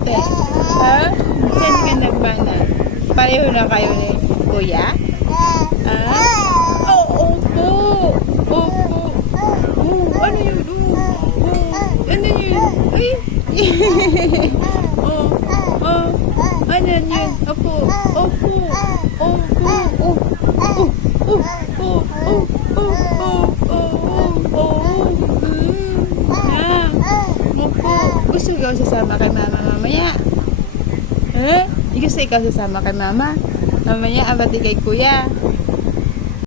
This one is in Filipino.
ate? Ha? Saan ka nagmana? Pareho na kayo ni kuya? Ha? Oh, opo. Opo. Ano yun? Ano yun? Ay. Ano yun? Opo. Opo. Opo. Gusto ikaw sasama kay mama mamaya? Gusto ikaw sasama kay mama? Mamaya abati kay kuya?